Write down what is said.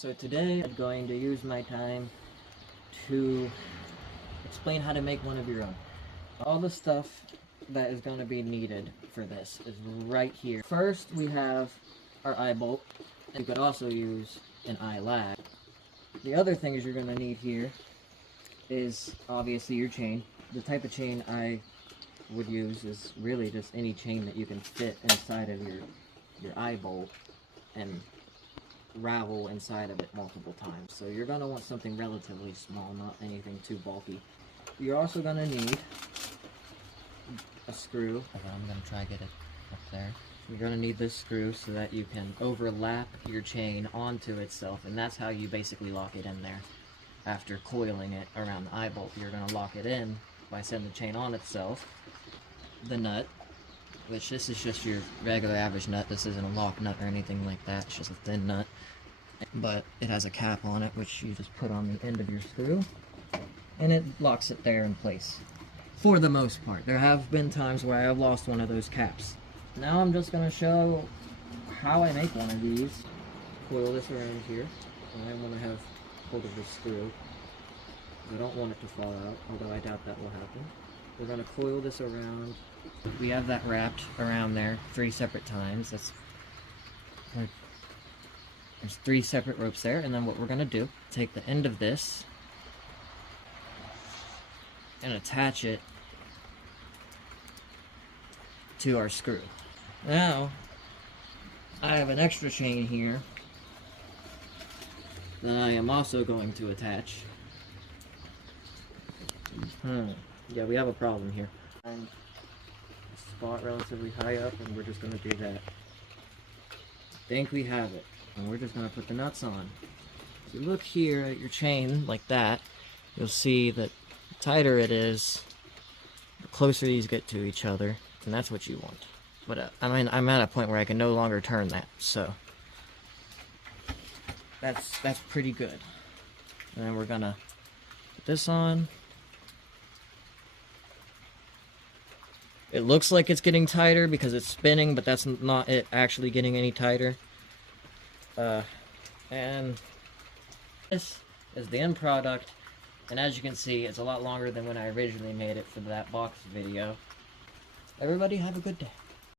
So today I'm going to use my time to explain how to make one of your own. All the stuff that is going to be needed for this is right here. First we have our eye bolt. You could also use an eye lag. The other things you're going to need here is obviously your chain. The type of chain I would use is really just any chain that you can fit inside of your eye bolt and ravel inside of it multiple times. So you're going to want something relatively small, not anything too bulky. You're also going to need a screw. Okay, I'm going to try to get it up there. You're going to need this screw so that you can overlap your chain onto itself, and that's how you basically lock it in there. After coiling it around the eye bolt, you're going to lock it in by setting the chain on itself. The nut, which this is just your regular average nut. This isn't a lock nut or anything like that. It's just a thin nut. But it has a cap on it, which you just put on the end of your screw, and it locks it there in place. For the most part. There have been times where I have lost one of those caps. Now I'm just going to show how I make one of these. Coil this around here, and I want to have hold of the screw. I don't want it to fall out, although I doubt that will happen. We're going to coil this around. We have that wrapped around there 3 separate times. There's 3 separate ropes there, and then what we're going to do, take the end of this and attach it to our screw. Now, I have an extra chain here that I am also going to attach. Yeah, we have a problem here. And spot relatively high up, and we're just going to do that. I think we have it, and we're just going to put the nuts on. If you look here at your chain like that, you'll see that the tighter it is, the closer these get to each other, and that's what you want. But I mean, I'm at a point where I can no longer turn that, so that's pretty good. And then we're gonna put this on. It looks like it's getting tighter because it's spinning, but that's not it actually getting any tighter. And this is the end product, and as you can see, it's a lot longer than when I originally made it for that box video. Everybody have a good day.